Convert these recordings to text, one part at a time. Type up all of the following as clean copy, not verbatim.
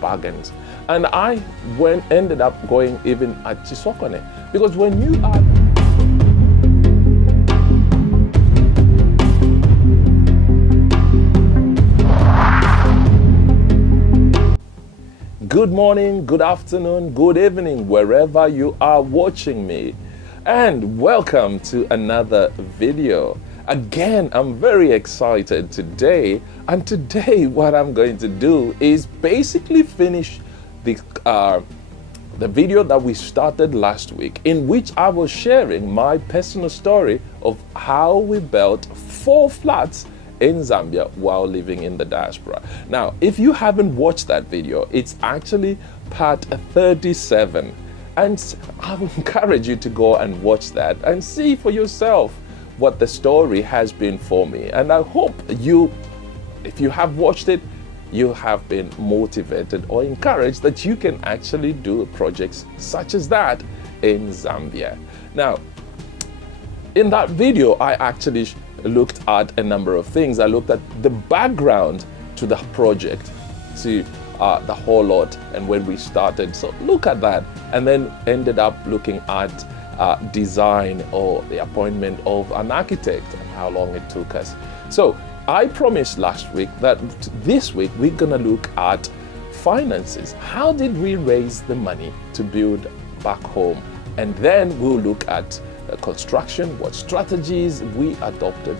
bargains. And I ended up going even at Chisokone, because when you are good morning, good afternoon, good evening, wherever you are watching me. And welcome to another video. Again, I'm very excited today. And today what I'm going to do is basically finish the video that we started last week, in which I was sharing my personal story of how we built 4 flats in Zambia while living in the diaspora. Now, if you haven't watched that video, it's actually part 37. And I would encourage you to go and watch that and see for yourself what the story has been for me. And I hope you, if you have watched it, you have been motivated or encouraged that you can actually do projects such as that in Zambia. Now, in that video, I actually looked at a number of things. I looked at the background to the project, to the whole lot, and when we started. So look at that, and then ended up looking at design or the appointment of an architect and how long it took us. So I promised last week that this week we're gonna look at finances. How did we raise the money to build back home? And then we'll look at construction, what strategies we adopted,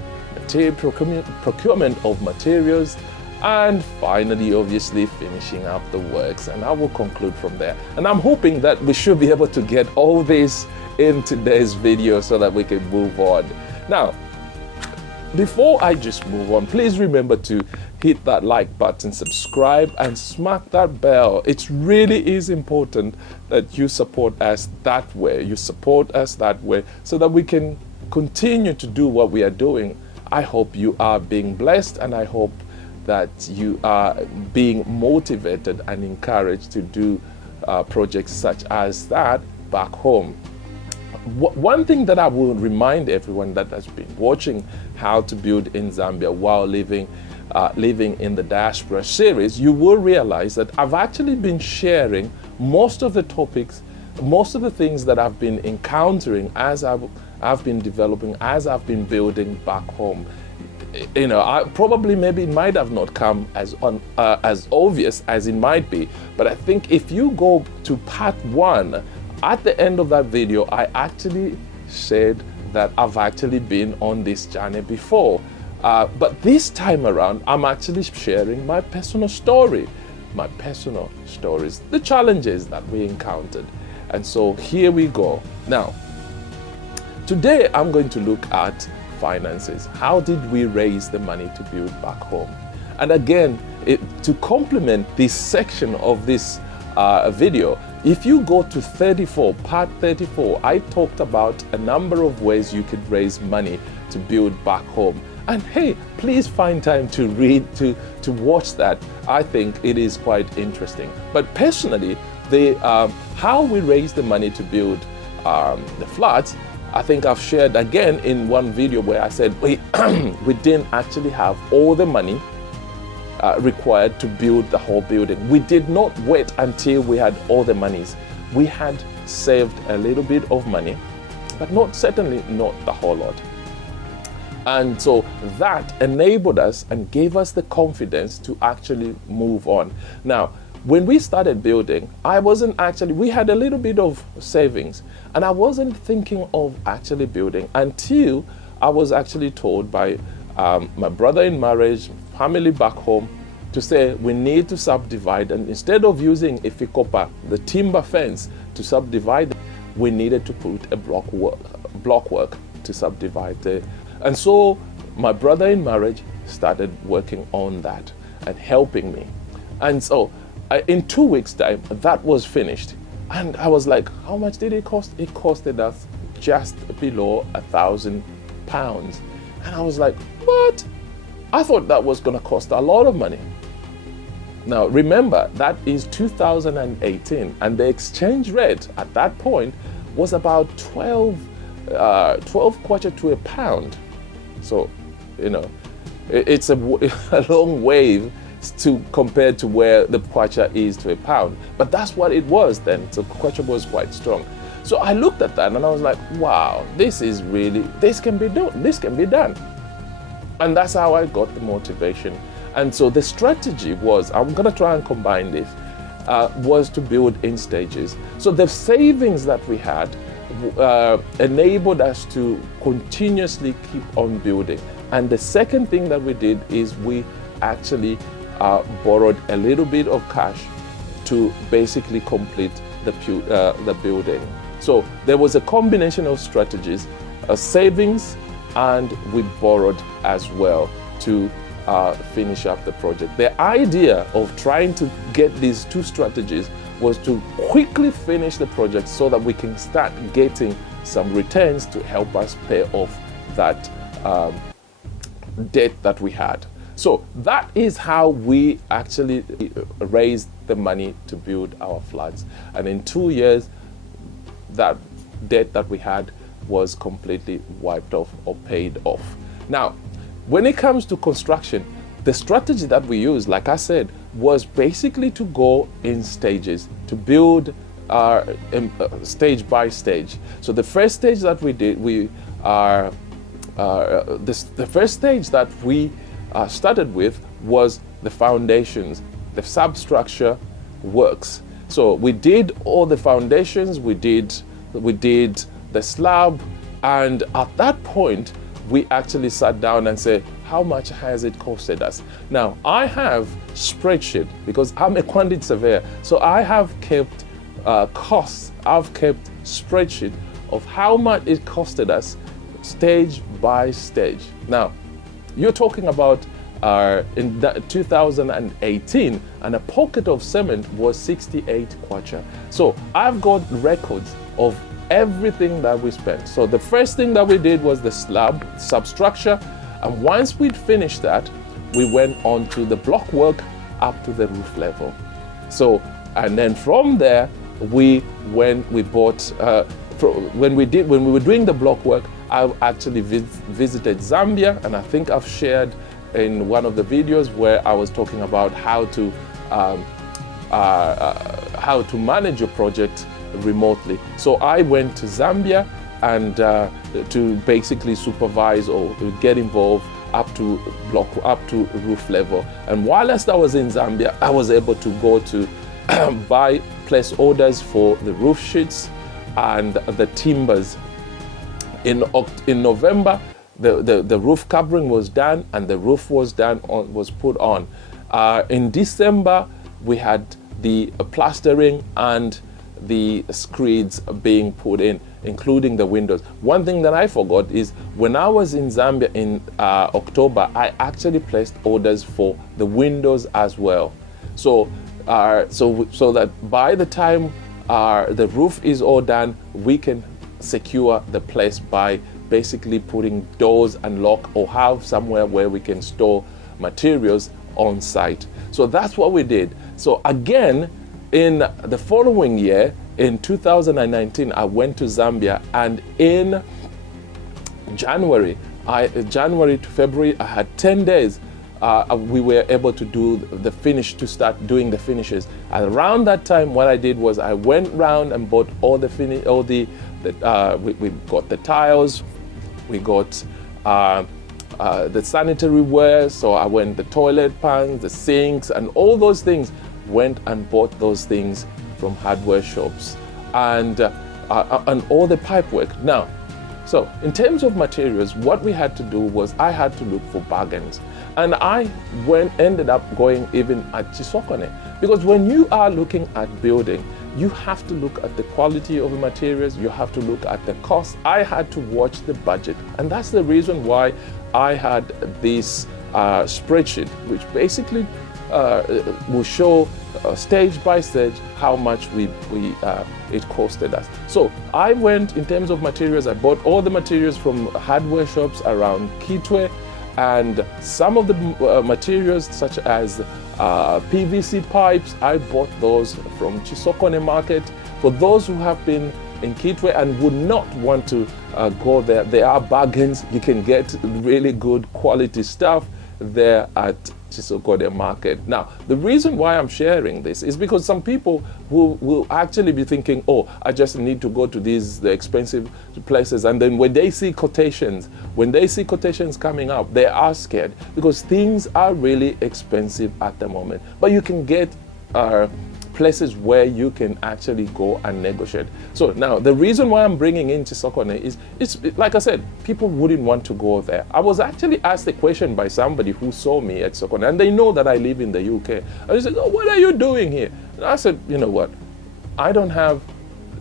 procurement of materials, and finally, obviously, finishing up the works. And I will conclude from there. And I'm hoping that we should be able to get all this in today's video so that we can move on. Now, before I just move on, please remember to hit that like button, subscribe, and smack that bell. It really is important that you support us that way. You support us that way so that we can continue to do what we are doing. I hope you are being blessed, and I hope that you are being motivated and encouraged to do projects such as that back home. One thing that I will remind everyone that has been watching How to Build in Zambia while living in the Diaspora series, you will realize that I've actually been sharing most of the topics, most of the things that I've been encountering as I've been developing, as I've been building back home. You know, maybe it might have not come as obvious as it might be, but I think if you go to part 1, at the end of that video, I actually said that I've actually been on this journey before. But this time around, I'm actually sharing my personal stories, the challenges that we encountered. And so here we go. Now, today I'm going to look at finances. How did we raise the money to build back home? And again, to complement this section of this video, if you go to part 34, I talked about a number of ways you could raise money to build back home. And hey, please find time to read, to watch that. I think it is quite interesting. But personally, how we raise the money to build the flats, I think I've shared again in one video where I said we didn't actually have all the money required to build the whole building. We did not wait until we had all the monies. We had saved a little bit of money, but certainly not the whole lot. And so that enabled us and gave us the confidence to actually move on. Now, when we started building, we had a little bit of savings, and I wasn't thinking of actually building until I was actually told by my brother in marriage, family back home, to say we need to subdivide, and instead of using ifikopa, the timber fence, to subdivide, we needed to put a block work to subdivide it. And so my brother in marriage started working on that and helping me. And so in 2 weeks' time, that was finished. And I was like, how much did it cost? It costed us just below £1,000. And I was like, what? I thought that was going to cost a lot of money. Now, remember, that is 2018, and the exchange rate at that point was about 12 kwacha to a pound. So, you know, it's a long wave to compared to where the kwacha is to a pound. But that's what it was then. So kwacha was quite strong. So I looked at that and I was like, wow, this can be done. This can be done. And that's how I got the motivation. And so the strategy was, I'm going to try and combine this, was to build in stages. So the savings that we had enabled us to continuously keep on building. And the second thing that we did is we actually borrowed a little bit of cash to basically complete the building. So there was a combination of strategies, savings, and we borrowed as well to finish up the project. The idea of trying to get these two strategies was to quickly finish the project so that we can start getting some returns to help us pay off that debt that we had. So that is how we actually raised the money to build our flats. And in 2 years, that debt that we had was completely wiped off or paid off. Now, when it comes to construction, the strategy that we used, like I said, was basically to go in stages, to build stage by stage. So the first stage that we did, the first stage that we started with was the foundations, the substructure works. So we did all the foundations, we did the slab, and at that point, we actually sat down and said, how much has it costed us? Now, I have spreadsheet because I'm a quantity surveyor. So I have kept costs, I've kept spreadsheet of how much it costed us stage by stage. Now, you're talking about in 2018, and a pocket of cement was 68 kwacha. So I've got records of everything that we spent. So the first thing that we did was the slab substructure, and once we'd finished that, we went on to the block work up to the roof level. So, and then from there, when we were doing the block work, I actually visited Zambia, and I think I've shared in one of the videos where I was talking about how to manage a project remotely. So I went to Zambia and to basically supervise or to get involved up to roof level. And whilst I was in Zambia, I was able to go to place orders for the roof sheets and the timbers. In November, the roof covering was done and the roof was put on. In December, we had the plastering and the screeds being put in, including the windows. One thing that I forgot is when I was in Zambia in October, I actually placed orders for the windows as well. So that by the time the roof is all done, we can secure the place by basically putting doors and lock or have somewhere where we can store materials on site. So that's what we did. So again, in the following year, in 2019, I went to Zambia, and in January to February, I had 10 days. We were able to do start doing the finishes. And around that time, what I did was I went round and bought all the we got the tiles, we got the sanitary ware. So I went the toilet pans, the sinks, and all those things. Went and bought those things from hardware shops and all the pipe work. Now, so in terms of materials, what we had to do was I had to look for bargains, and I ended up going even at Chisokone, because when you are looking at building, you have to look at the quality of the materials, you have to look at the cost. I had to watch the budget, and that's the reason why I had this spreadsheet, which basically will show stage by stage how much it costed us. So I went, in terms of materials, I bought all the materials from hardware shops around Kitwe, and some of the materials such as PVC pipes, I bought those from Chisokone Market. For those who have been in Kitwe and would not want to go there are bargains. You can get really good quality stuff there at Chisokode market. Now, the reason why I'm sharing this is because some people will actually be thinking, oh, I just need to go to the expensive places. And then when they see quotations coming up, they are scared because things are really expensive at the moment. But you can get places where you can actually go and negotiate. So now the reason why I'm bringing in Chisokone is, it's like I said, people wouldn't want to go there. I was actually asked a question by somebody who saw me at Chisokone, and they know that I live in the UK. I said, oh, what are you doing here? And I said, you know what? I don't have,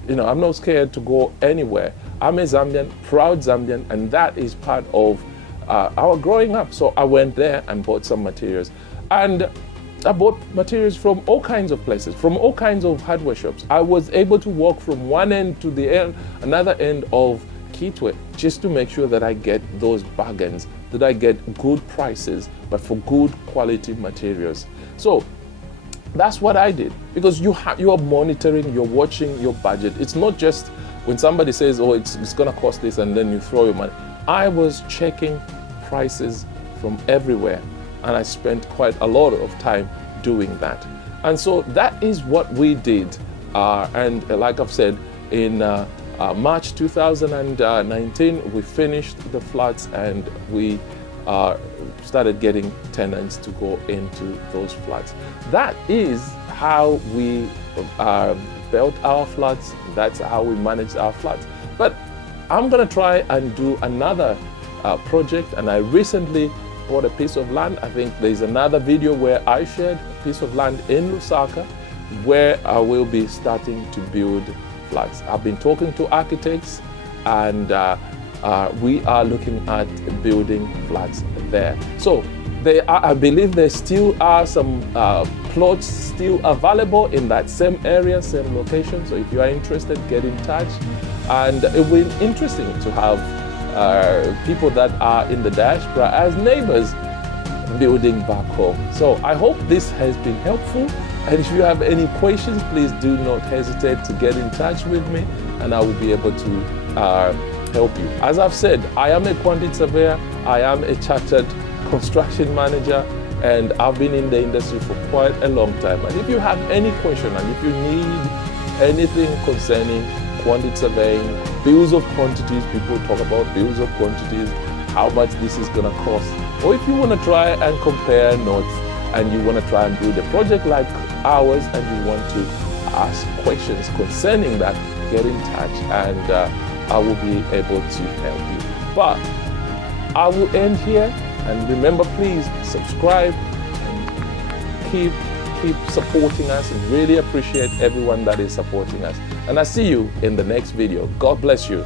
I'm not scared to go anywhere. I'm a Zambian, proud Zambian, and that is part of our growing up. So I went there and bought some materials. And I bought materials from all kinds of places, from all kinds of hardware shops. I was able to walk from one end to the another end of Kitwe just to make sure that I get those bargains, that I get good prices, but for good quality materials. So that's what I did, because you are monitoring, you're watching your budget. It's not just when somebody says, oh, it's going to cost this, and then you throw your money. I was checking prices from everywhere. And I spent quite a lot of time doing that. And so that is what we did. And like I've said, in March 2019, we finished the flats and we started getting tenants to go into those flats. That is how we built our flats. That's how we managed our flats. But I'm gonna try and do another project, and I recently bought a piece of land. I think there's another video where I shared a piece of land in Lusaka where I will be starting to build flats. I've been talking to architects, and we are looking at building flats there. So I believe there still are some plots still available in that same area, same location. So if you are interested, get in touch. And it will be interesting to have people that are in the diaspora as neighbors building back home. So I hope this has been helpful, and if you have any questions, please do not hesitate to get in touch with me, and I will be able to help you. As I've said, I am a quantity surveyor, I am a chartered construction manager, and I've been in the industry for quite a long time. And if you have any question, and if you need anything concerning quantity surveying, bills of quantities, people talk about bills of quantities, how much this is going to cost. Or if you want to try and compare notes, and you want to try and build a project like ours, and you want to ask questions concerning that, get in touch, and I will be able to help you. But I will end here, and remember, please subscribe and keep supporting us, and really appreciate everyone that is supporting us. And I see you in the next video. God bless you.